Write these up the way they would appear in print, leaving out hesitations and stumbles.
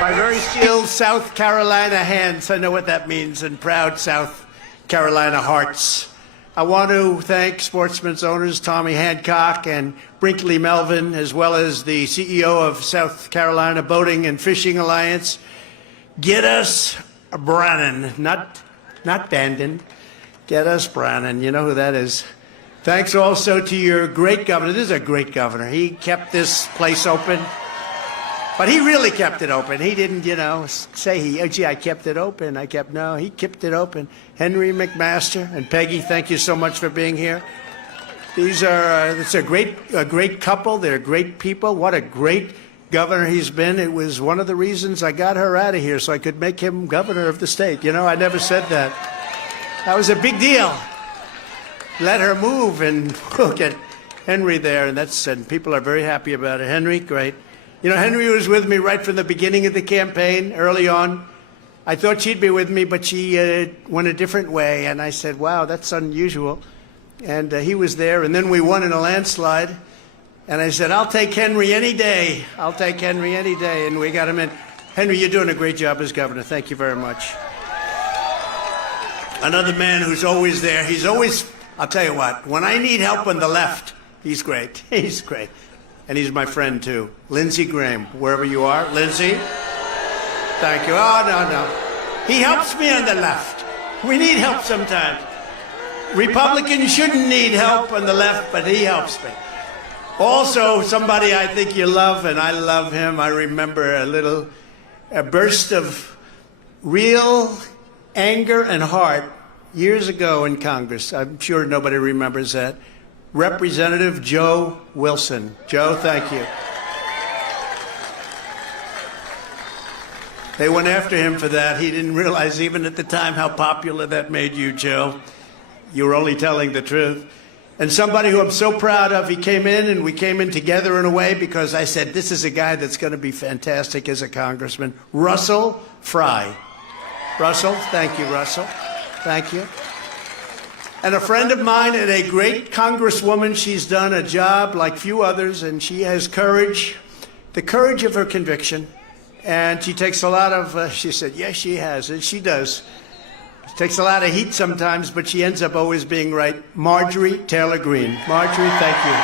My very skilled South Carolina hands, I know what that means, and proud South Carolina hearts. I want to thank Sportsman's owners, Tommy Hancock and Brinkley Melvin, as well as the CEO of South Carolina Boating and Fishing Alliance. Get us Brannon, not Bandon. Get us Brannon. You know who that is. Thanks also to your great governor. This is a great governor. He kept this place open. But he really kept it open. He didn't, say gee, I kept it open. No, he kept it open. Henry McMaster and Peggy, thank you so much for being here. It's a great couple. They're great people. What a great governor he's been. It was one of the reasons I got her out of here so I could make him governor of the state. I never said that. That was a big deal. Let her move and we'll get Henry there. And people are very happy about it. Henry, great. Henry was with me right from the beginning of the campaign, early on. I thought she'd be with me, but she went a different way. And I said, wow, that's unusual. And he was there. And then we won in a landslide. And I said, I'll take Henry any day. I'll take Henry any day. And we got him in. Henry, you're doing a great job as governor. Thank you very much. Another man who's always there. He's always, I'll tell you what, when I need help on the left, he's great. He's great. And he's my friend, too. Lindsey Graham, wherever you are. Lindsey, thank you. Oh, no. He helps me on the left. We need help sometimes. Republicans shouldn't need help on the left, but he helps me. Also, somebody I think you love, and I love him. I remember a burst of real anger and heart years ago in Congress. I'm sure nobody remembers that. Representative Joe Wilson. Joe, thank you. They went after him for that. He didn't realize even at the time how popular that made you, Joe. You were only telling the truth. And somebody who I'm so proud of, he came in and we came in together in a way because I said, this is a guy that's going to be fantastic as a congressman. Russell Fry. Russell, thank you, Russell. Thank you. And a friend of mine and a great congresswoman. She's done a job like few others, and she has courage, the courage of her conviction. And she takes a lot of, she said, yes, she has, and she does. She takes a lot of heat sometimes, but she ends up always being right. Marjorie Taylor Greene. Marjorie, thank you.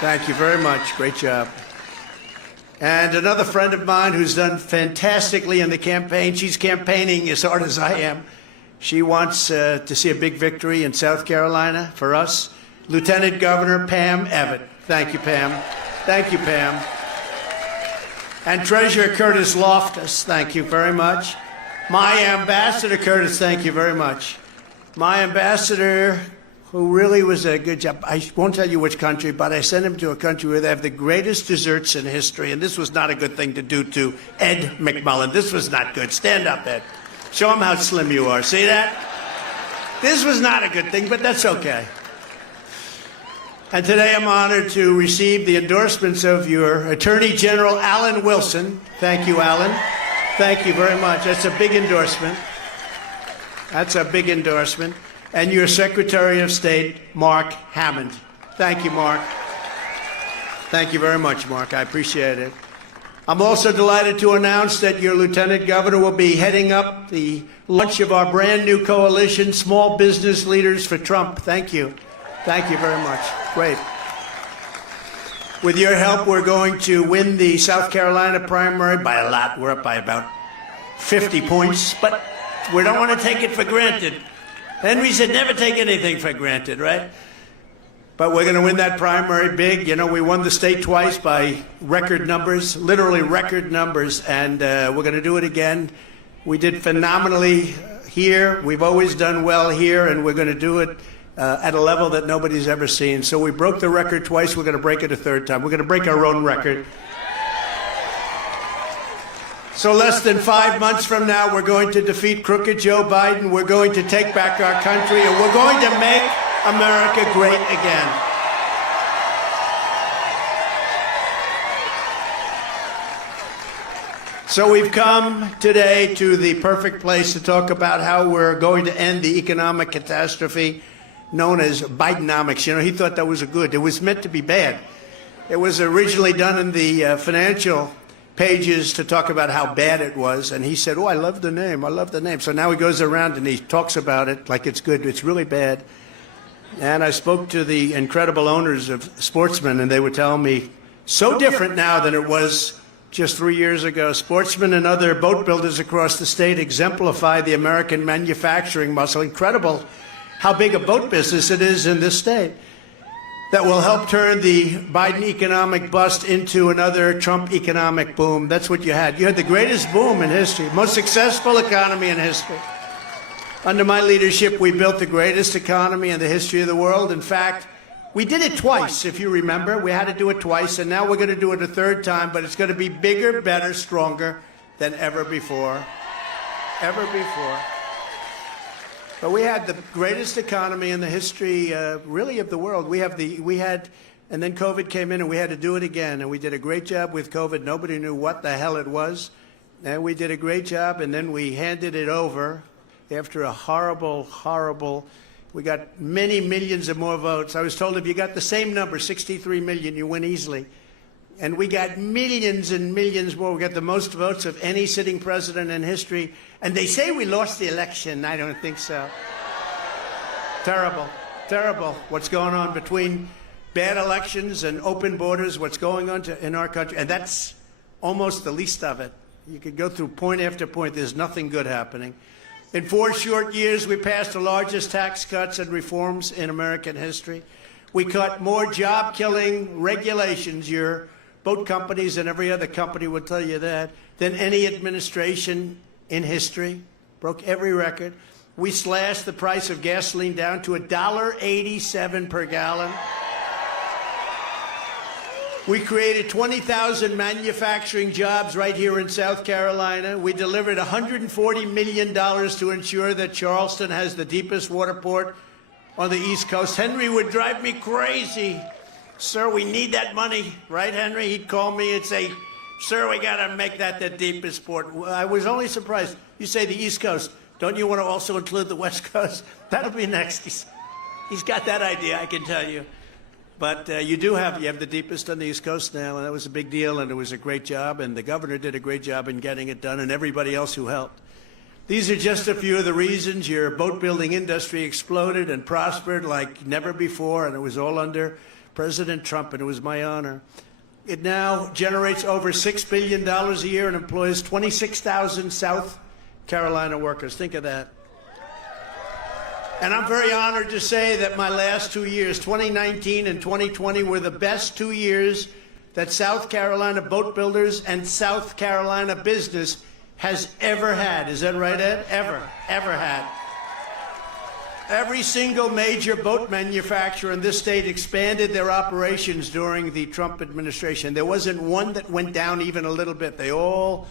Thank you very much. Great job. And another friend of mine who's done fantastically in the campaign. She's campaigning as hard as I am. She wants to see a big victory in South Carolina for us. Lieutenant Governor Pam Evatt. Thank you, Pam. Thank you, Pam. And Treasurer Curtis Loftus. Thank you very much. My ambassador, Curtis, thank you very much. My ambassador, who really was a good job. I won't tell you which country, but I sent him to a country where they have the greatest desserts in history, and this was not a good thing to do to Ed McMullen. This was not good. Stand up, Ed. Show him how slim you are. See that? This was not a good thing, but that's okay. And today I'm honored to receive the endorsements of your Attorney General, Alan Wilson. Thank you, Alan. Thank you very much. That's a big endorsement. That's a big endorsement. And your Secretary of State, Mark Hammond. Thank you, Mark. Thank you very much, Mark. I appreciate it. I'm also delighted to announce that your Lieutenant Governor will be heading up the launch of our brand new coalition, Small Business Leaders for Trump. Thank you. Thank you very much. Great. With your help, we're going to win the South Carolina primary by a lot. We're up by about 50 points, but we don't want to take it for granted. Henry said never take anything for granted, right? But we're going to win that primary big. We won the state twice by record numbers, literally record numbers, and we're going to do it again. We did phenomenally here. We've always done well here, and we're going to do it at a level that nobody's ever seen. So we broke the record twice. We're going to break it a third time. We're going to break our own record. So less than 5 months from now, we're going to defeat crooked Joe Biden. We're going to take back our country, and we're going to make America great again. So we've come today to the perfect place to talk about how we're going to end the economic catastrophe known as Bidenomics. He thought that was good. It was meant to be bad. It was originally done in the financial pages to talk about how bad it was, and he said, "Oh, I love the name. I love the name." So now he goes around and he talks about it like it's good. It's really bad. And I spoke to the incredible owners of Sportsman, and they were telling me, so different now than it was just 3 years ago. Sportsman and other boat builders across the state exemplify the American manufacturing muscle. Incredible how big a boat business it is in this state. That will help turn the Biden economic bust into another Trump economic boom. That's what you had. You had the greatest boom in history, most successful economy in history. Under my leadership, we built the greatest economy in the history of the world. In fact, we did it twice, if you remember. We had to do it twice, and now we're going to do it a third time, but it's going to be bigger, better, stronger than ever before. Ever before. But we had the greatest economy in the history, really, of the world. And then COVID came in, and we had to do it again. And we did a great job with COVID. Nobody knew what the hell it was. And we did a great job, and then we handed it over after a horrible, horrible. We got many millions of more votes. I was told if you got the same number, 63 million, you win easily. And we got millions and millions more. We got the most votes of any sitting president in history. And they say we lost the election. I don't think so. Terrible, terrible what's going on between bad elections and open borders, what's going on in our country. And that's almost the least of it. You could go through point after point. There's nothing good happening. In 4 short years, we passed the largest tax cuts and reforms in American history. We cut more job-killing regulations, your boat companies and every other company would tell you that, than any administration in history. Broke every record. We slashed the price of gasoline down to $1.87 per gallon. We created 20,000 manufacturing jobs right here in South Carolina. We delivered $140 million to ensure that Charleston has the deepest water port on the East Coast. Henry would drive me crazy. "Sir, we need that money." Right, Henry? He'd call me and say, "Sir, we got to make that the deepest port." I was only surprised. You say the East Coast. Don't you want to also include the West Coast? That'll be next. He's got that idea, I can tell you. But you have the deepest on the East Coast now, and that was a big deal, and it was a great job, and the governor did a great job in getting it done, and everybody else who helped. These are just a few of the reasons your boat building industry exploded and prospered like never before, and it was all under President Trump, and it was my honor. It now generates over $6 billion a year and employs 26,000 South Carolina workers. Think of that. And I'm very honored to say that my last 2 years, 2019 and 2020, were the best 2 years that South Carolina boat builders and South Carolina business has ever had. Is that right, Ed? Ever had. Every single major boat manufacturer in this state expanded their operations during the Trump administration. There wasn't one that went down even a little bit. They all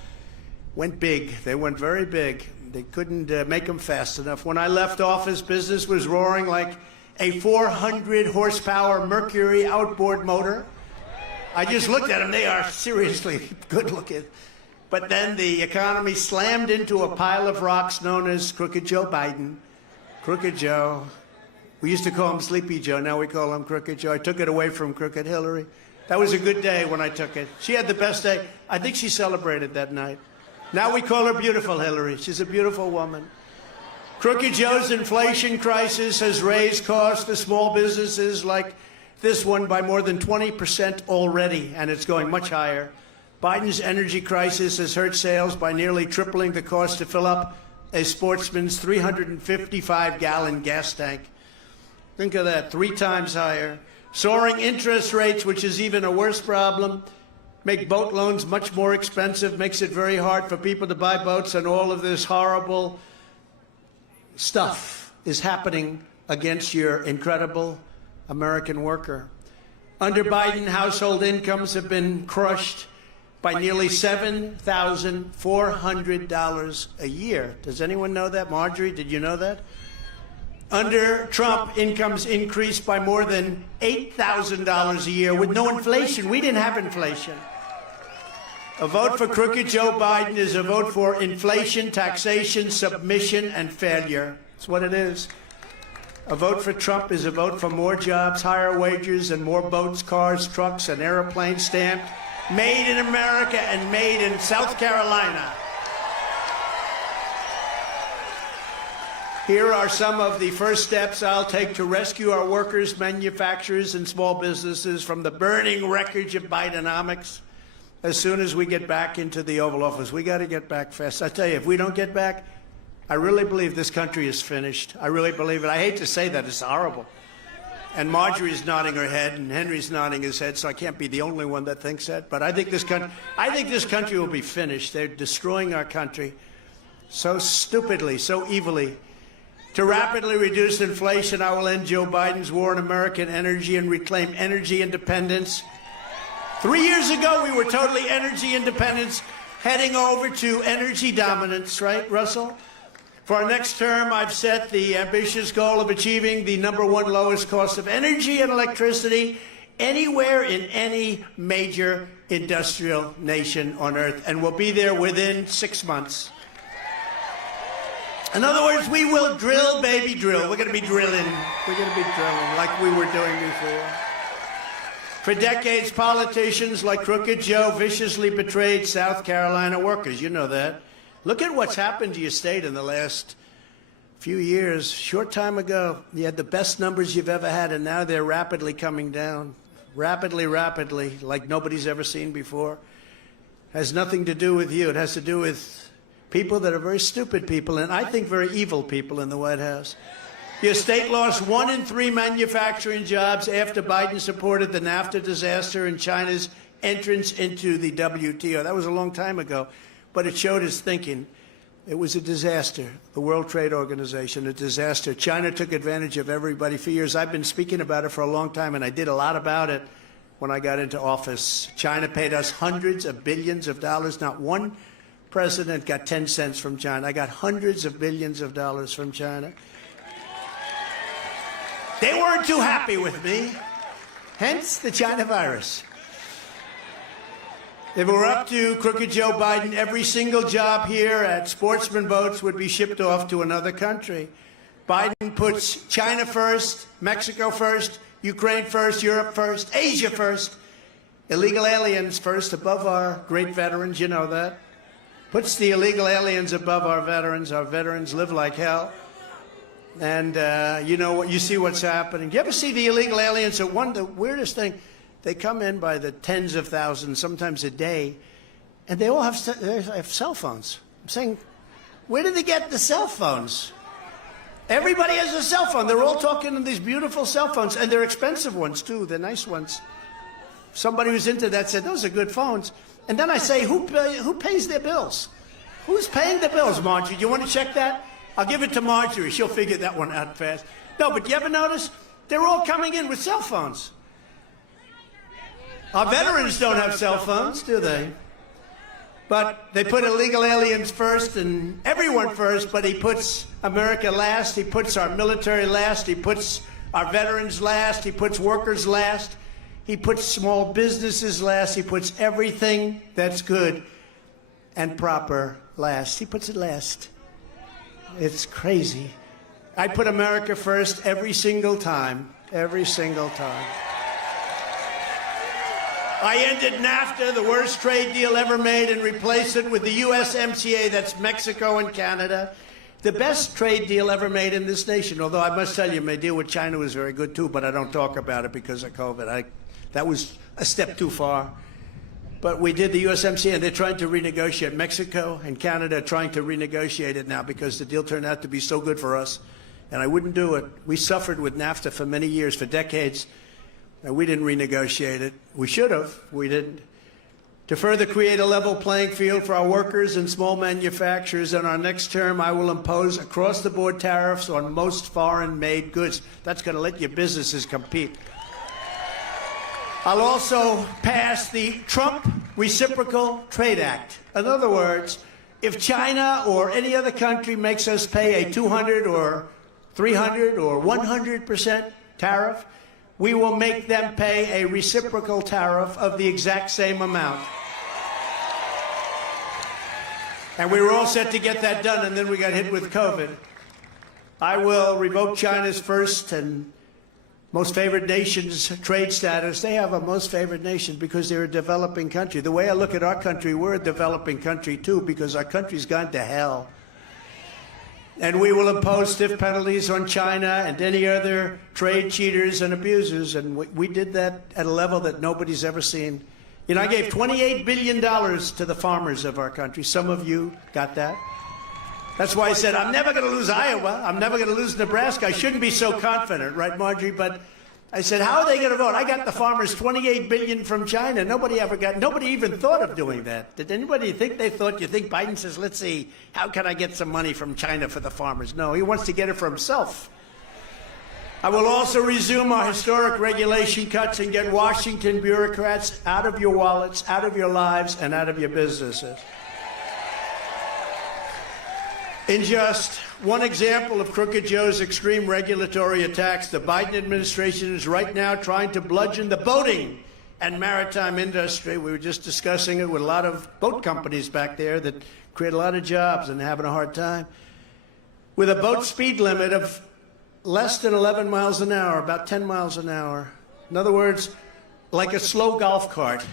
went big. They went very big. They couldn't make them fast enough. When I left office, business was roaring like a 400 horsepower Mercury outboard motor. I just looked at them. They are seriously good looking. But then the economy slammed into a pile of rocks known as Crooked Joe Biden. Crooked Joe. We used to call him Sleepy Joe. Now we call him Crooked Joe. I took it away from Crooked Hillary. That was a good day when I took it. She had the best day. I think she celebrated that night. Now we call her Beautiful Hillary. She's a beautiful woman. Crooked Joe's inflation crisis has raised costs to small businesses like this one by more than 20% already, and it's going much higher. Biden's energy crisis has hurt sales by nearly tripling the cost to fill up a Sportsman's 355-gallon gas tank. Think of that, 3 times higher. Soaring interest rates, which is even a worse problem, make boat loans much more expensive, makes it very hard for people to buy boats, and all of this horrible stuff is happening against your incredible American worker. Under Biden, household incomes have been crushed by nearly $7,400 a year. Does anyone know that? Marjorie, did you know that? Under Trump, incomes increased by more than $8,000 a year with no inflation. We didn't have inflation. A vote for Crooked Joe Biden is a vote for inflation, taxation, submission, and failure. That's what it is. A vote for Trump is a vote for more jobs, higher wages, and more boats, cars, trucks, and airplanes stamped, made in America and made in South Carolina. Here are some of the first steps I'll take to rescue our workers, manufacturers, and small businesses from the burning wreckage of Bidenomics as soon as we get back into the Oval Office. We got to get back fast. I tell you, if we don't get back, I really believe this country is finished. I really believe it. I hate to say that. It's horrible. And Marjorie's nodding her head, and Henry's nodding his head, so I can't be the only one that thinks that. But I think this country will be finished. They're destroying our country so stupidly, so evilly. To rapidly reduce inflation, I will end Joe Biden's war on American energy and reclaim energy independence. 3 years ago, we were totally energy independent, heading over to energy dominance, right, Russell? For our next term, I've set the ambitious goal of achieving the #1 lowest cost of energy and electricity anywhere in any major industrial nation on Earth, and we'll be there within 6 months. In other words, we will drill, baby, drill. We're going to be drilling. We're going to be drilling like we were doing before. For decades, politicians like Crooked Joe viciously betrayed South Carolina workers. You know that. Look at what's happened to your state in the last few years. Short time ago, you had the best numbers you've ever had, and now they're rapidly coming down. Rapidly, like nobody's ever seen before. Has nothing to do with you. It has to do with people that are very stupid people, and I think very evil people in the White House. Your state lost 1 in 3 manufacturing jobs after Biden supported the NAFTA disaster and China's entrance into the WTO. That was a long time ago, but it showed his thinking. It was a disaster. The World Trade Organization, a disaster. China took advantage of everybody for years. I've been speaking about it for a long time, and I did a lot about it when I got into office. China paid us hundreds of billions of dollars. Not one president got 10 cents from China. I got hundreds of billions of dollars from China. They weren't too happy with me, hence the China virus. If it were up to Crooked Joe Biden, every single job here at Sportsman Boats would be shipped off to another country. Biden puts China first, Mexico first, Ukraine first, Europe first, Asia first, illegal aliens first, above our great veterans, you know that. Puts the illegal aliens above our veterans. Our veterans live like hell. And you know what? You see what's happening. Do you ever see the illegal aliens? The weirdest thing, they come in by the tens of thousands, sometimes a day, and they all have cell phones. I'm saying, where did they get the cell phones? Everybody has a cell phone. They're all talking on these beautiful cell phones, and they're expensive ones, too. They're nice ones. Somebody who's into that said, those are good phones. And then I say, who pays their bills? Who's paying the bills, Marjorie? You want to check that? I'll give it to Marjorie. She'll figure that one out fast. No, but you ever notice? They're all coming in with cell phones. Our veterans don't have cell phones, do they? But they put illegal aliens first and everyone first, but he puts America last. He puts our military last. He puts our veterans last. He puts workers last. He puts small businesses last. He puts everything that's good and proper last. He puts it last. It's crazy. I put America first every single time. Every single time. I ended NAFTA, the worst trade deal ever made, and replaced it with the USMCA, that's Mexico and Canada. The best trade deal ever made in this nation, although I must tell you, my deal with China was very good too, but I don't talk about it because of COVID. That was a step too far. But we did the USMCA, and they're trying to renegotiate. Mexico and Canada are trying to renegotiate it now because the deal turned out to be so good for us, and I wouldn't do it. We suffered with NAFTA for many years, for decades, and we didn't renegotiate it. We should have. We didn't. To further create a level playing field for our workers and small manufacturers, in our next term, I will impose across-the-board tariffs on most foreign-made goods. That's going to let your businesses compete. I'll also pass the Trump Reciprocal Trade Act. In other words, if China or any other country makes us pay a 200 or 300 or 100% tariff, we will make them pay a reciprocal tariff of the exact same amount. And we were all set to get that done, and then we got hit with COVID. I will revoke China's first and most favored nation's trade status. They have a most favored nation because they're a developing country. The way I look at our country, we're a developing country too because our country's gone to hell. And we will impose stiff penalties on China and any other trade cheaters and abusers. And we did that at a level that nobody's ever seen. You know, I gave $28 billion to the farmers of our country. Some of you got that. That's why I said, I'm never going to lose Iowa. I'm never going to lose Nebraska. I shouldn't be so confident, right, Marjorie? But I said, how are they going to vote? I got the farmers $28 billion from China. Nobody even thought of doing that. Did anybody think they thought? You think Biden says, let's see, how can I get some money from China for the farmers? No, he wants to get it for himself. I will also resume our historic regulation cuts and get Washington bureaucrats out of your wallets, out of your lives, and out of your businesses. In just one example of Crooked Joe's extreme regulatory attacks, the Biden administration is right now trying to bludgeon the boating and maritime industry. We were just discussing it with a lot of boat companies back there that create a lot of jobs and having a hard time. With a boat speed limit of less than 11 miles an hour, about 10 miles an hour. In other words, like a slow golf cart.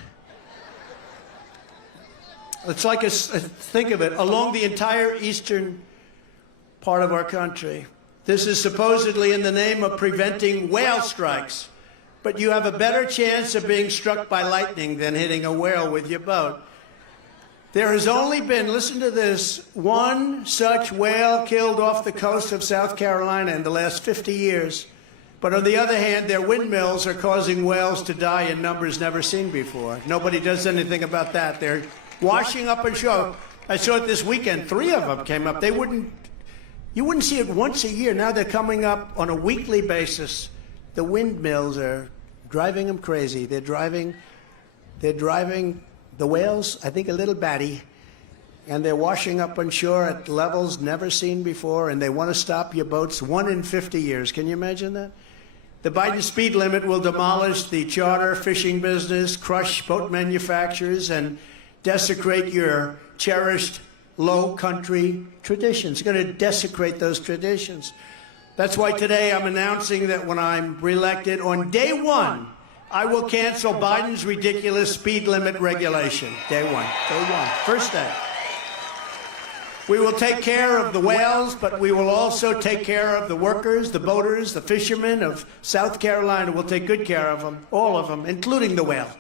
It's like think of it, along the entire eastern part of our country. This is supposedly in the name of preventing whale strikes, but you have a better chance of being struck by lightning than hitting a whale with your boat. There has only been, listen to this, one such whale killed off the coast of South Carolina in the last 50 years. But on the other hand, their windmills are causing whales to die in numbers never seen before. Nobody does anything about that. They're washing up on shore. I saw it this weekend. 3 of them came up. You wouldn't see it once a year. Now they're coming up on a weekly basis. The windmills are driving them crazy. They're driving the whales, I think, a little batty, and they're washing up on shore at levels never seen before, and they want to stop your boats 1 in 50 years. Can you imagine that? The Biden speed limit will demolish the charter fishing business, crush boat manufacturers, and desecrate your cherished low country traditions. It's going to desecrate those traditions. That's why today I'm announcing that when I'm reelected, on day one, I will cancel Biden's ridiculous speed limit regulation. Day one, first day. We will take care of the whales, but we will also take care of the workers, the boaters, the fishermen of South Carolina. We'll take good care of them, all of them, including the whale.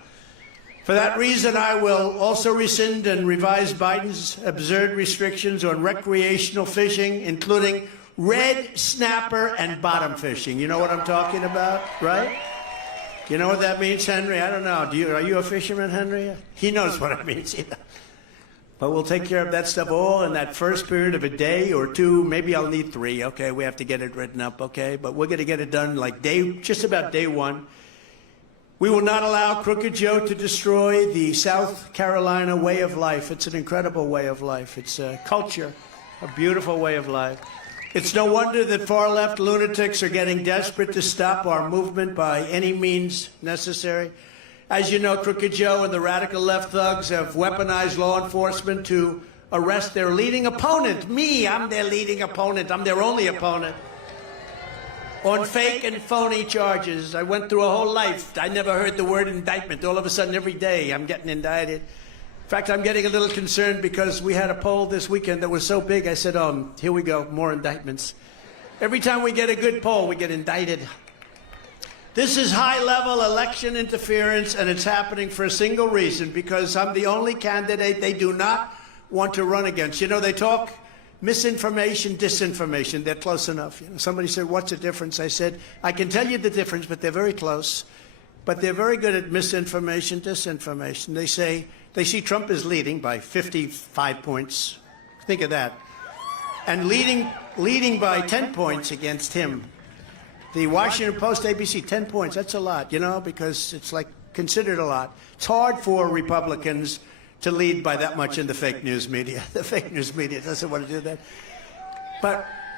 For that reason, I will also rescind and revise Biden's absurd restrictions on recreational fishing, including red snapper and bottom fishing. You know what I'm talking about, right? You know what that means, Henry? I don't know. Are you a fisherman, Henry? He knows what it means. But we'll take care of that stuff all in that first period of a day or two. Maybe I'll need 3, okay? We have to get it written up, okay? But we're going to get it done like just about day one. We will not allow Crooked Joe to destroy the South Carolina way of life. It's an incredible way of life. It's a culture, a beautiful way of life. It's no wonder that far-left lunatics are getting desperate to stop our movement by any means necessary. As you know, Crooked Joe and the radical left thugs have weaponized law enforcement to arrest their leading opponent. Me, I'm their leading opponent. I'm their only opponent. On fake and phony charges. I went through a whole life. I never heard the word indictment. All of a sudden, every day, I'm getting indicted. In fact, I'm getting a little concerned because we had a poll this weekend that was so big, I said, here we go, more indictments. Every time we get a good poll, we get indicted. This is high-level election interference, and it's happening for a single reason, because I'm the only candidate they do not want to run against. You know, they talk misinformation, disinformation. They're close enough. You know, somebody said, what's the difference? I said, I can tell you the difference, but they're very close. But they're very good at misinformation, disinformation. They see Trump is leading by 55 points. Think of that. And leading by 10 points against him. The Washington Post, ABC, 10 points. That's a lot, you know, because it's like considered a lot. It's hard for Republicans to lead by that much in the fake news media. The fake news media doesn't want to do that.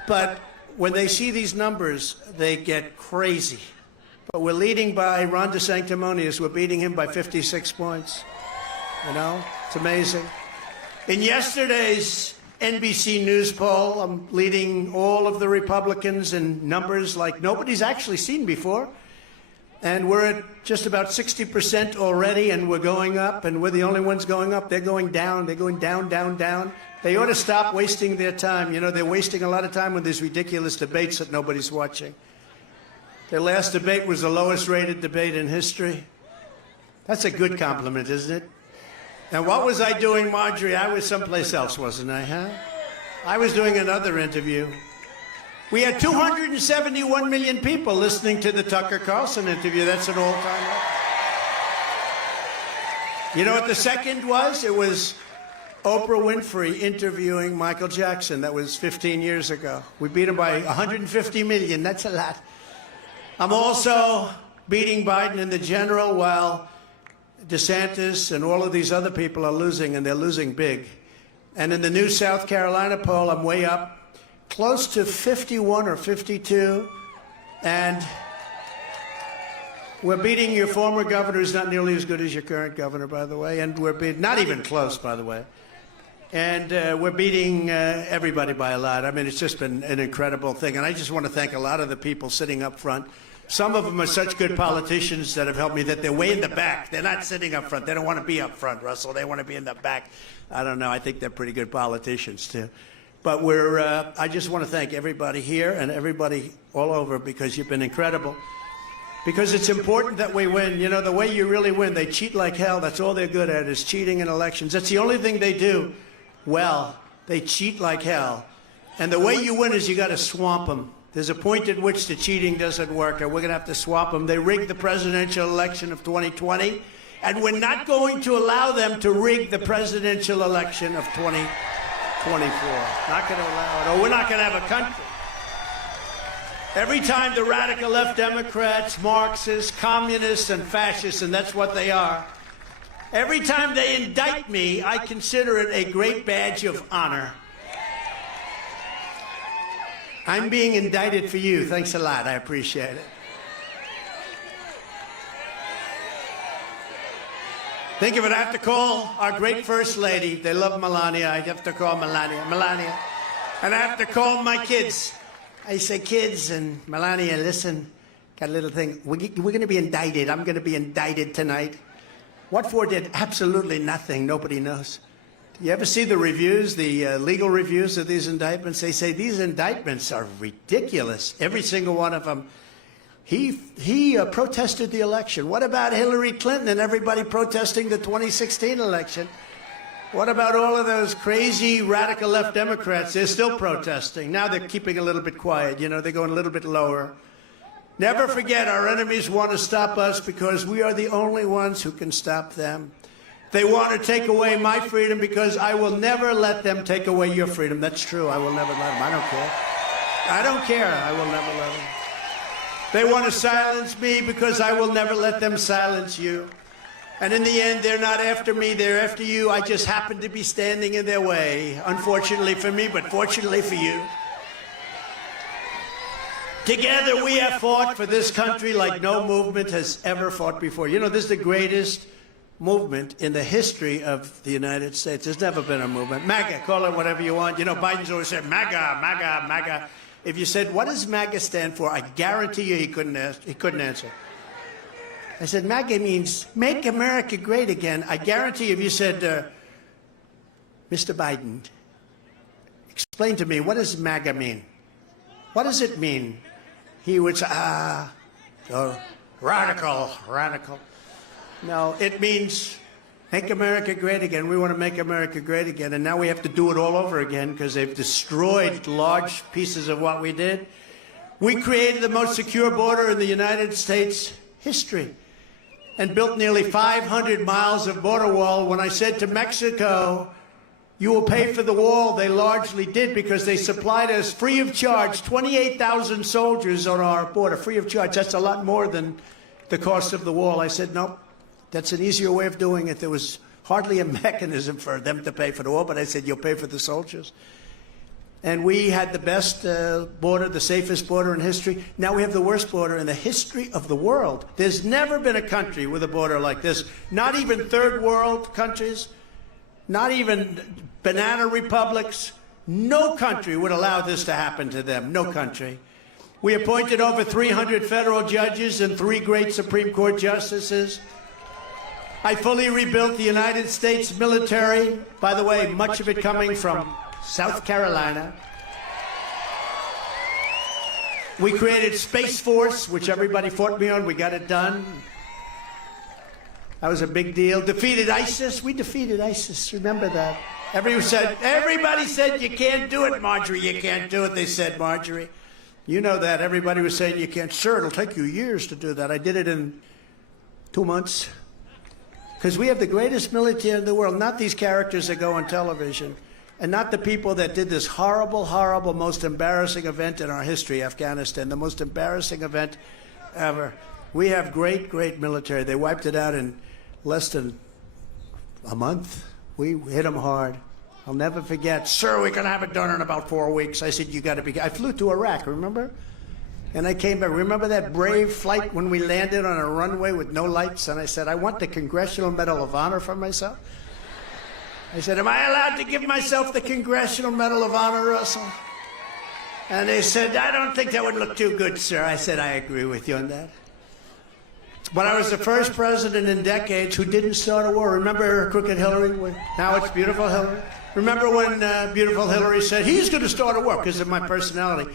But when they see these numbers, they get crazy. But we're leading by Ron Desantis. We're beating him by 56 points. You know, it's amazing. In yesterday's NBC News poll. I'm leading all of the Republicans in numbers like nobody's actually seen before. And we're at just about 60% already, and we're going up, and we're the only ones going up. They're going down. They're going down, down, down. They ought to stop wasting their time. You know, they're wasting a lot of time with these ridiculous debates that nobody's watching. Their last debate was the lowest rated debate in history. That's a good compliment, isn't it? Now, what was I doing, Marjorie? I was someplace else, wasn't I, huh? I was doing another interview. We had 271 million people listening to the Tucker Carlson interview. That's an all-time record. You know what the second was? It was Oprah Winfrey interviewing Michael Jackson. That was 15 years ago. We beat him by 150 million. That's a lot. I'm also beating Biden in the general while DeSantis and all of these other people are losing, and they're losing big. And in the new South Carolina poll, I'm way up, close to 51 or 52, and we're beating your former governor, who's not nearly as good as your current governor, by the way, and we're beating, not even close, by the way, and we're beating everybody by a lot. I mean, it's just been an incredible thing, and I just want to thank a lot of the people sitting up front. Some of them are such good politicians that have helped me that they're way in the back. They're not sitting up front. They don't want to be up front, Russell. They want to be in the back. I don't know. I think they're pretty good politicians, too. But I just want to thank everybody here and everybody all over, because you've been incredible. Because it's important that we win. You know, the way you really win, they cheat like hell. That's all they're good at, is cheating in elections. That's the only thing they do well. They cheat like hell. And the way you win is you got to swamp them. There's a point at which the cheating doesn't work, and we're going to have to swap them. They rigged the presidential election of 2020, and we're not going to allow them to rig the presidential election of 2024. Not going to allow it, or we're not going to have a country. Every time the radical left Democrats, Marxists, communists, and fascists, and that's what they are, every time they indict me, I consider it a great badge of honor. I'm being indicted for you. Thanks a lot. I appreciate it. Think of it. I have to call our great First Lady. They love Melania. I have to call Melania. Melania. And I have to call my kids. I say, kids, and Melania, listen, got a little thing. We're going to be indicted. I'm going to be indicted tonight. What for did absolutely nothing. Nobody knows. You ever see the reviews, the legal reviews of these indictments? They say these indictments are ridiculous. Every single one of them. He protested the election. What about Hillary Clinton and everybody protesting the 2016 election? What about all of those crazy radical left Democrats? They're still protesting. Now they're keeping a little bit quiet. You know, they're going a little bit lower. Never forget, our enemies want to stop us because we are the only ones who can stop them. They want to take away my freedom because I will never let them take away your freedom. That's true. I will never let them. I don't care. I don't care. I will never let them. They want to silence me because I will never let them silence you. And in the end, they're not after me. They're after you. I just happen to be standing in their way. Unfortunately for me, but fortunately for you. Together, we have fought for this country like no movement has ever fought before. You know, this is the greatest movement in the history of the United States. There's never been a movement. MAGA, call it whatever you want. You know, Biden's always said MAGA, MAGA, MAGA. If you said, what does MAGA stand for? I guarantee you he couldn't answer. I said, MAGA means Make America Great Again. I guarantee you if you said, Mr. Biden, explain to me, what does MAGA mean? What does it mean? He would say, radical, radical. No, it means make America great again. We want to make America great again. And now we have to do it all over again because they've destroyed large pieces of what we did. We created the most secure border in the United States history and built nearly 500 miles of border wall. When I said to Mexico, you will pay for the wall, they largely did because they supplied us free of charge 28,000 soldiers on our border, free of charge. That's a lot more than the cost of the wall. I said, nope. That's an easier way of doing it. There was hardly a mechanism for them to pay for the wall, but I said, you'll pay for the soldiers. And we had the best border, the safest border in history. Now we have the worst border in the history of the world. There's never been a country with a border like this. Not even third world countries, not even banana republics, No country would allow this to happen to them. No country. We appointed over 300 federal judges and 3 great Supreme Court justices. I fully rebuilt the United States military, by the way, much of it coming from South Carolina. We created Space Force, which everybody fought me on. We got it done. That was a big deal. Defeated ISIS. We defeated ISIS. Remember that. Everybody said, you can't do it, Marjorie. You can't do it. They said, Marjorie. You know that. Everybody was saying you can't. Sir, it'll take you years to do that. I did it in 2 months. Because we have the greatest military in the world, not these characters that go on television, and not the people that did this horrible, horrible, most embarrassing event in our history, Afghanistan, the most embarrassing event ever. We have great, great military. They wiped it out in less than a month. We hit them hard. I'll never forget, sir, we're going to have it done in about 4 weeks. I said, you got to be. I flew to Iraq, remember? And I came back. Remember that brave flight when we landed on a runway with no lights? And I said, I want the Congressional Medal of Honor for myself. I said, am I allowed to give myself the Congressional Medal of Honor, Russell? And they said, I don't think that would look too good, sir. I said, I agree with you on that. But I was the first president in decades who didn't start a war. Remember Crooked Hillary? Now it's Beautiful Hillary. Remember when Beautiful Hillary said, he's going to start a war because of my personality.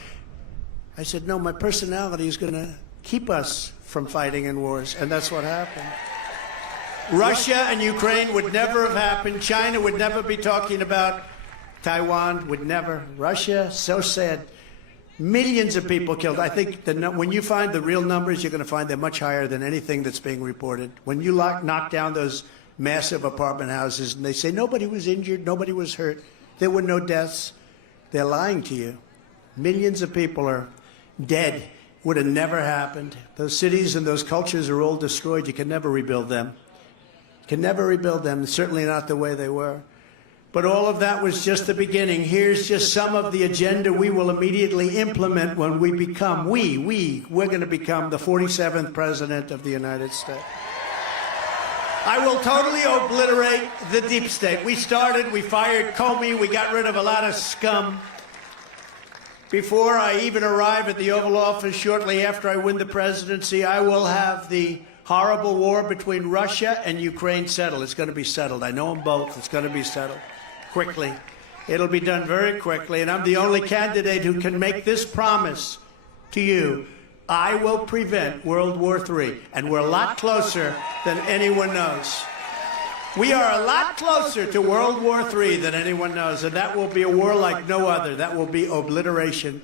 I said, no, my personality is going to keep us from fighting in wars. And that's what happened. Russia and Ukraine would never have happened. China would never be talking about Taiwan, would never. Russia, so sad. Millions of people killed. I think when you find the real numbers, you're going to find they're much higher than anything that's being reported. When you knock down those massive apartment houses and they say nobody was injured, nobody was hurt, there were no deaths, they're lying to you. Millions of people are dead. Would have never happened. Those cities and those cultures are all destroyed. You can never rebuild them. You can never rebuild them, certainly not the way they were. But all of that was just the beginning. Here's just some of the agenda we will immediately implement when we become, we're going to become the 47th President of the United States. I will totally obliterate the deep state. We fired Comey, we got rid of a lot of scum. Before I even arrive at the Oval Office, shortly after I win the presidency, I will have the horrible war between Russia and Ukraine settled. It's going to be settled. I know them both. It's going to be settled quickly. It'll be done very quickly, and I'm the only candidate who can make this promise to you. I will prevent World War III, and we're a lot closer than anyone knows. We are a lot closer to World War III than anyone knows, and that will be a war like no other. That will be obliteration.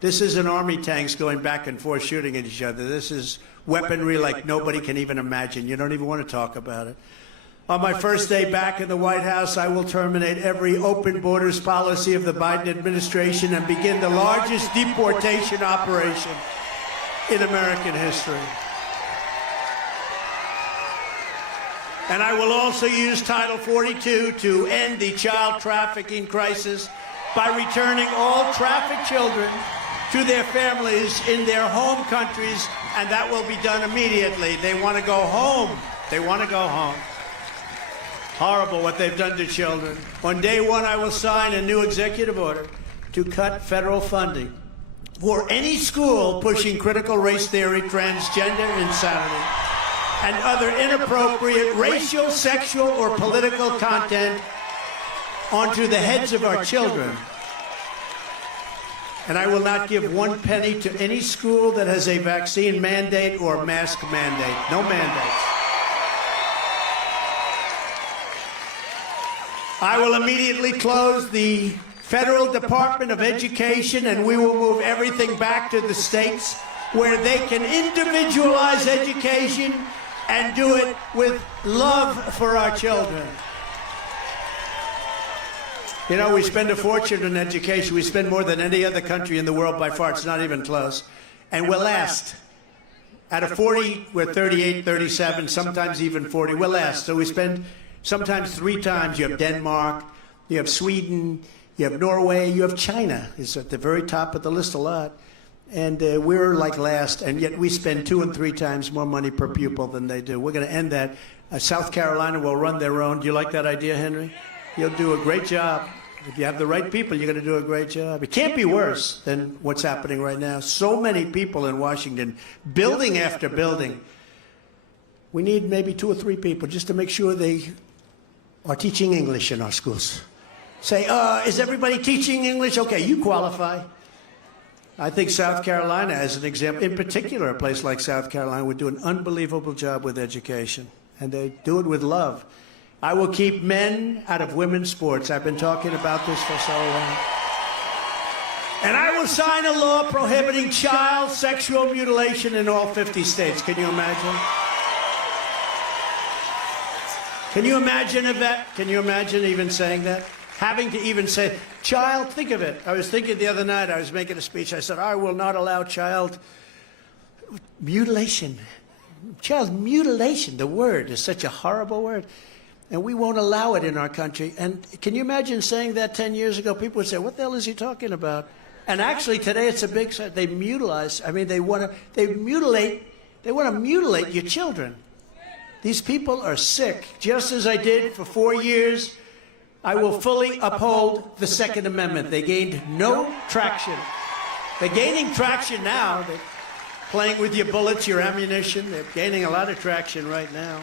This isn't army tanks going back and forth shooting at each other. This is weaponry like nobody can even imagine. You don't even want to talk about it. On my first day back in the White House, I will terminate every open borders policy of the Biden administration and begin the largest deportation operation in American history. And I will also use Title 42 to end the child trafficking crisis by returning all trafficked children to their families in their home countries, and that will be done immediately. They want to go home. They want to go home. Horrible what they've done to children. On day one, I will sign a new executive order to cut federal funding for any school pushing critical race theory, transgender insanity, and other inappropriate racial, sexual, or political content onto the heads of our children. And I will not give 1 penny to any school that has a vaccine mandate or mask mandate. No mandates. I will immediately close the Federal Department of Education, and we will move everything back to the states where they can individualize education and do it with love for our children. You know, we spend a fortune in education. We spend more than any other country in the world by far. It's not even close. And we're last. Out of 40, we're 38, 37, sometimes even 40. We're last. So we spend sometimes 3 times. You have Denmark, you have Sweden, you have Norway, you have China. It's at the very top of the list a lot. And we're like last, and yet we spend 2 and 3 times more money per pupil than they do. We're going to end that. South Carolina will run their own. Do you like that idea, Henry? You'll do a great job. If you have the right people, you're going to do a great job. It can't be worse than what's happening right now. So many people in Washington, building after building. We need maybe 2 or 3 people just to make sure they are teaching English in our schools. Say, is everybody teaching English? Okay, you qualify. I think South Carolina, as an example, in particular, a place like South Carolina would do an unbelievable job with education, and they do it with love. I will keep men out of women's sports. I've been talking about this for so long. And I will sign a law prohibiting child sexual mutilation in all 50 states. Can you imagine? Can you imagine that? Can you imagine even saying that? Having to even say, child, think of it. I was thinking the other night, I was making a speech, I said, I will not allow child mutilation. Child mutilation, the word is such a horrible word. And we won't allow it in our country. And can you imagine saying that 10 years ago? People would say, what the hell is he talking about? And actually today it's a big, they mutilize, I mean, they want to mutilate your children. These people are sick. Just as I did for 4 years, I will fully uphold the Second Amendment. They gained no traction. They're gaining traction now. They're playing with your bullets, your ammunition. They're gaining a lot of traction right now.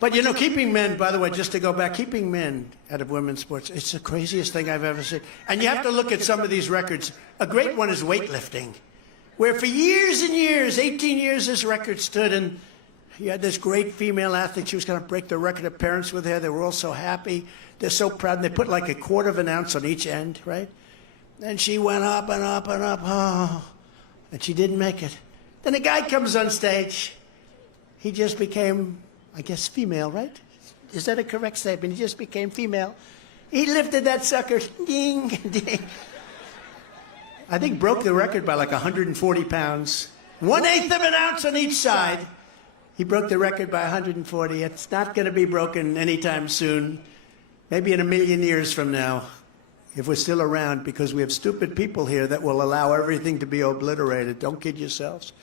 But, you know, keeping men, by the way, just to go back, keeping men out of women's sports, it's the craziest thing I've ever seen. And you have to look at some of these records. A great one is weightlifting, where for years and years, 18 years, this record stood, and you had this great female athlete. She was going to break the record. Her parents were there. They were all so happy. They're so proud. And they put like 1/4 of an ounce on each end, right? And she went up and up and up. Oh, and she didn't make it. Then a guy comes on stage. He just became, I guess, female, right? Is that a correct statement? He just became female. He lifted that sucker. Ding, ding. I think broke the record by like 140 pounds. 1/8 of an ounce on each side. He broke the record by 140. It's not going to be broken anytime soon. Maybe in 1,000,000 years from now, if we're still around, because we have stupid people here that will allow everything to be obliterated. Don't kid yourselves.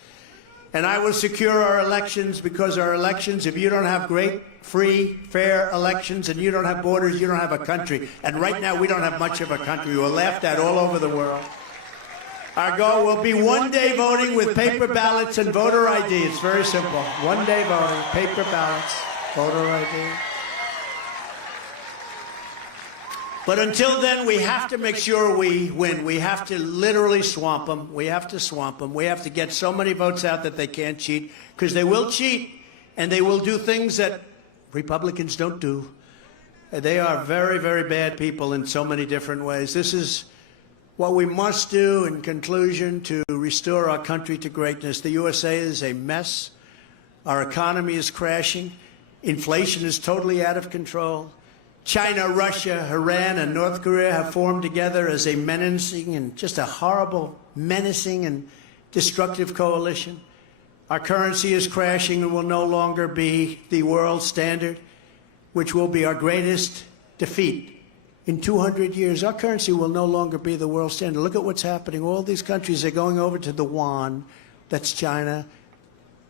And I will secure our elections, because our elections, if you don't have great, free, fair elections, and you don't have borders, you don't have a country. And right now, we don't have much of a country. We're laughed at all over the world. Our goal will be one day voting with paper ballots and voter ID. It's very simple. One day voting, paper ballots, voter ID. But until then, we have to make sure we win. We have to literally swamp them. We have to swamp them. We have to get so many votes out that they can't cheat, because they will cheat, and they will do things that Republicans don't do. They are very, very bad people in so many different ways. This is what we must do in conclusion to restore our country to greatness. The USA is a mess. Our economy is crashing. Inflation is totally out of control. China, Russia, Iran, and North Korea have formed together as a menacing and just a horrible, menacing and destructive coalition. Our currency is crashing and will no longer be the world standard, which will be our greatest defeat. In 200 years, our currency will no longer be the world standard. Look at what's happening. All these countries are going over to the yuan. That's China.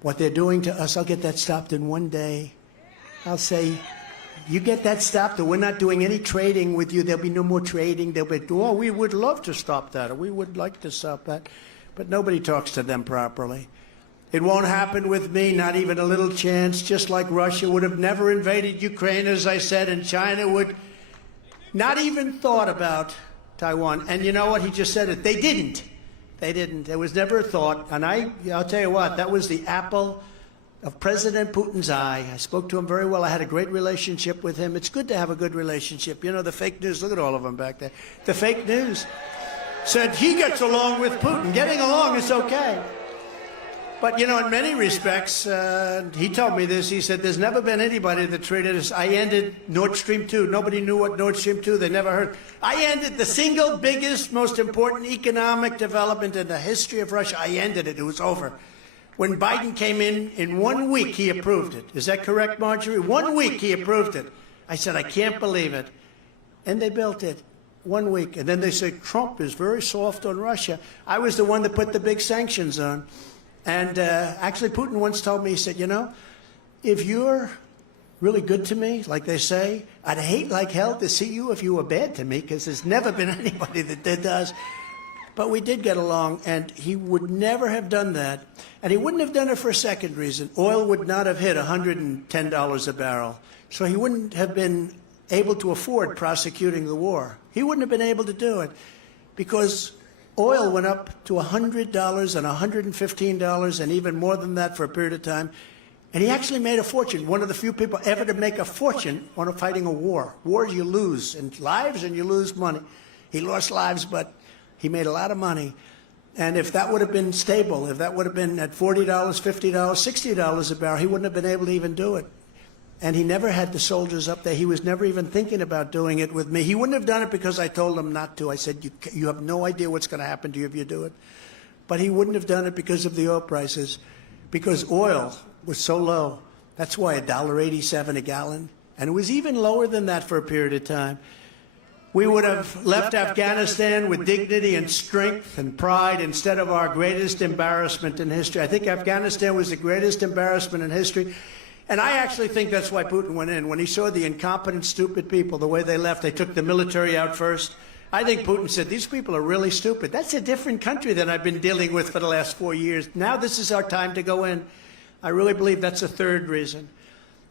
What they're doing to us, I'll get that stopped in one day. I'll say, you get that stopped, or we're not doing any trading with you. There'll be no more trading. They'll be, oh, we would love to stop that, or we would like to stop that. But nobody talks to them properly. It won't happen with me, not even a little chance. Just like Russia would have never invaded Ukraine, as I said, and China would not even thought about Taiwan. And you know what? He just said it. They didn't. They didn't. There was never a thought. And I'll tell you what, that was the apple of President Putin's eye. I spoke to him very well. I had a great relationship with him. It's good to have a good relationship. You know, the fake news, look at all of them back there. The fake news said he gets along with Putin. Getting along is okay. But, you know, in many respects, he told me this. He said, there's never been anybody that treated us. I ended Nord Stream 2. Nobody knew what Nord Stream 2, they never heard. I ended the single biggest, most important economic development in the history of Russia. I ended it. It was over. When Biden came in 1 week, he approved it. Is that correct, Marjorie? 1 week, he approved it. I said, I can't believe it. And they built it. 1 week. And then they said, Trump is very soft on Russia. I was the one that put the big sanctions on. And actually, Putin once told me, he said, you know, if you're really good to me, like they say. I'd hate like hell to see you if you were bad to me, because there's never been anybody that did us. But we did get along, and he would never have done that. And he wouldn't have done it for a second reason. Oil would not have hit $110 a barrel. So he wouldn't have been able to afford prosecuting the war. He wouldn't have been able to do it because oil went up to $100 and $115 and even more than that for a period of time. And he actually made a fortune, one of the few people ever to make a fortune on fighting a war. Wars you lose in lives and you lose money. He lost lives, but he made a lot of money. And if that would have been stable, if that would have been at $40, $50, $60 a barrel, he wouldn't have been able to even do it. And he never had the soldiers up there. He was never even thinking about doing it with me. He wouldn't have done it because I told him not to. I said, you have no idea what's going to happen to you if you do it. But he wouldn't have done it because of the oil prices, because oil was so low. That's why $1.87 a gallon. And it was even lower than that for a period of time. We would have left Afghanistan with dignity and strength and pride instead of our greatest embarrassment in history. I think Afghanistan was the greatest embarrassment in history. And I actually think that's why Putin went in. When he saw the incompetent, stupid people, the way they left, they took the military out first. I think Putin said, these people are really stupid. That's a different country than I've been dealing with for the last 4 years. Now this is our time to go in. I really believe that's a third reason.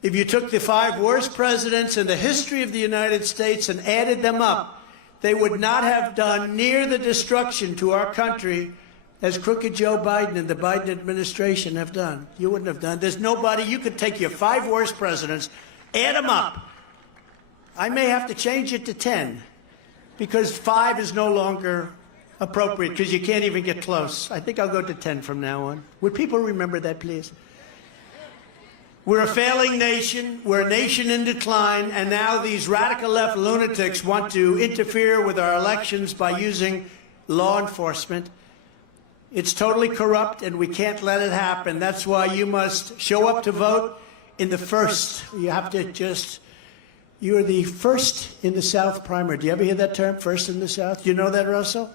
If you took the 5 worst presidents in the history of the United States and added them up, they would not have done near the destruction to our country as crooked Joe Biden and the Biden administration have done. You wouldn't have done. There's nobody. You could take your 5 worst presidents, add them up. I may have to change it to 10 because 5 is no longer appropriate because you can't even get close. I think I'll go to 10 from now on. Would people remember that, please? We're a failing nation. We're a nation in decline. And now these radical left lunatics want to interfere with our elections by using law enforcement. It's totally corrupt, and we can't let it happen. That's why you must show up to vote in the first. You have to just, you're the first in the South primary. Do you ever hear that term, first in the South? Do you know that, Russell?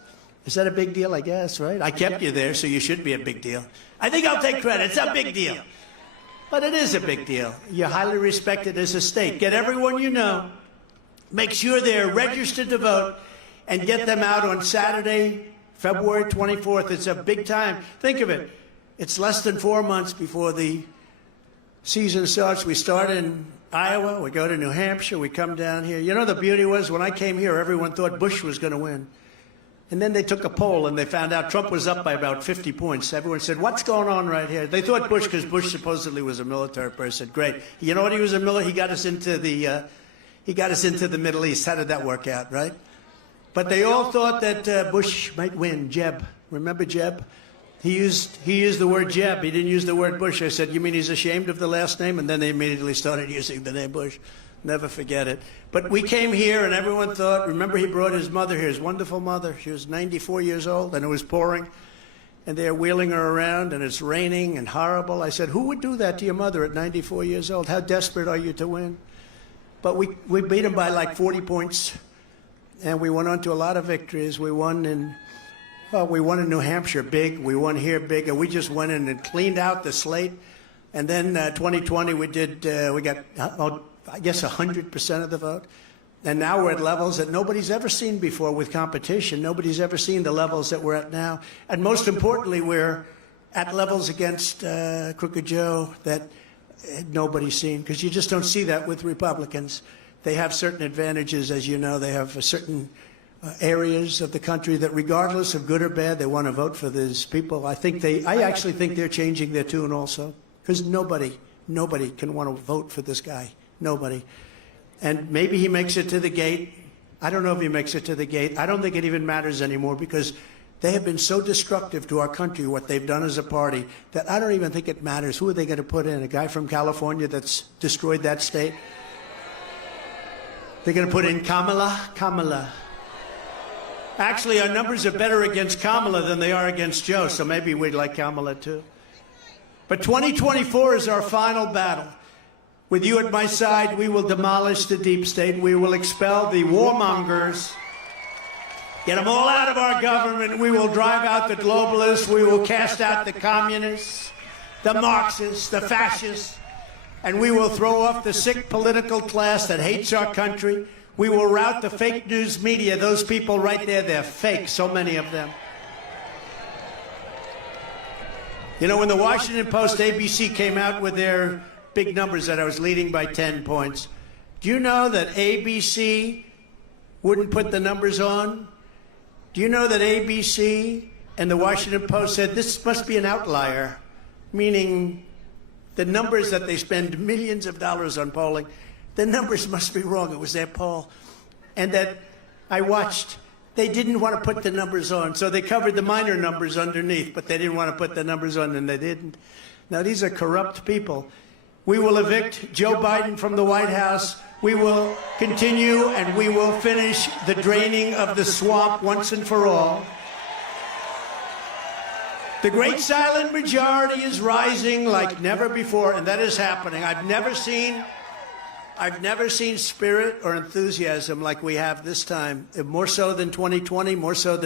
Is that a big deal, I guess, right? I kept you there, so you should be a big deal. I think I'll take credit. It's a big deal. But it is a big deal. You're highly respected as a state. Get everyone you know. Make sure they're registered to vote and get them out on Saturday, February 24th. It's a big time. Think of it. It's less than 4 months before the season starts. We start in Iowa. We go to New Hampshire. We come down here. You know, the beauty was when I came here, everyone thought Bush was going to win. And then they took a poll and they found out Trump was up by about 50 points. Everyone said, what's going on right here? They thought Bush, because Bush supposedly was a military person. Great. You know what he was a military? He got us into the Middle East. How did that work out, right? But they all thought that Bush might win. Jeb. Remember Jeb? He used the word Jeb. He didn't use the word Bush. I said, you mean he's ashamed of the last name? And then they immediately started using the name Bush. Never forget it. But we came here and everyone thought, remember he brought his mother here, his wonderful mother. She was 94 years old and it was pouring. And they're wheeling her around and it's raining and horrible. I said, who would do that to your mother at 94 years old? How desperate are you to win? But we beat them by like 40 points. And we went on to a lot of victories. We won in New Hampshire big. We won here big. And we just went in and cleaned out the slate. And then 2020 we got, I guess, 100% of the vote. And now we're at levels that nobody's ever seen before with competition. Nobody's ever seen the levels that we're at now. And most importantly, we're at levels against Crooked Joe that nobody's seen, because you just don't see that with Republicans. They have certain advantages, as you know. They have certain areas of the country that, regardless of good or bad, they want to vote for these people. I actually think they're changing their tune also, because nobody can want to vote for this guy. Nobody. And maybe he makes it to the gate. I don't know if he makes it to the gate. I don't think it even matters anymore, because they have been so destructive to our country, what they've done as a party, that I don't even think it matters. Who are they going to put in? A guy from California that's destroyed that state? They're going to put in Kamala. Actually, our numbers are better against Kamala than they are against Joe, so maybe we'd like Kamala too. But 2024 is our final battle. With you at my side, we will demolish the deep state. We will expel the warmongers. Get them all out of our government. We will drive out the globalists. We will cast out the communists, the Marxists, the fascists. and we will throw off the sick political class that hates our country. We will rout the fake news media. Those people right there, they're fake, so many of them. You know, when the Washington Post, ABC came out with their big numbers that I was leading by 10 points, do you know that ABC wouldn't put the numbers on? Do you know that ABC and the Washington Post said this must be an outlier, meaning the numbers that they spend millions of dollars on polling, the numbers must be wrong. It was their poll. And that I watched, they didn't want to put the numbers on, so they covered the minor numbers underneath, but they didn't want to put the numbers on, and they didn't. Now, these are corrupt people. We will evict Joe Biden from the White House. We will continue, and we will finish the draining of the swamp once and for all. The great silent majority is rising like never before, and that is happening. I've never seen spirit or enthusiasm like we have this time, more so than 2020, more so than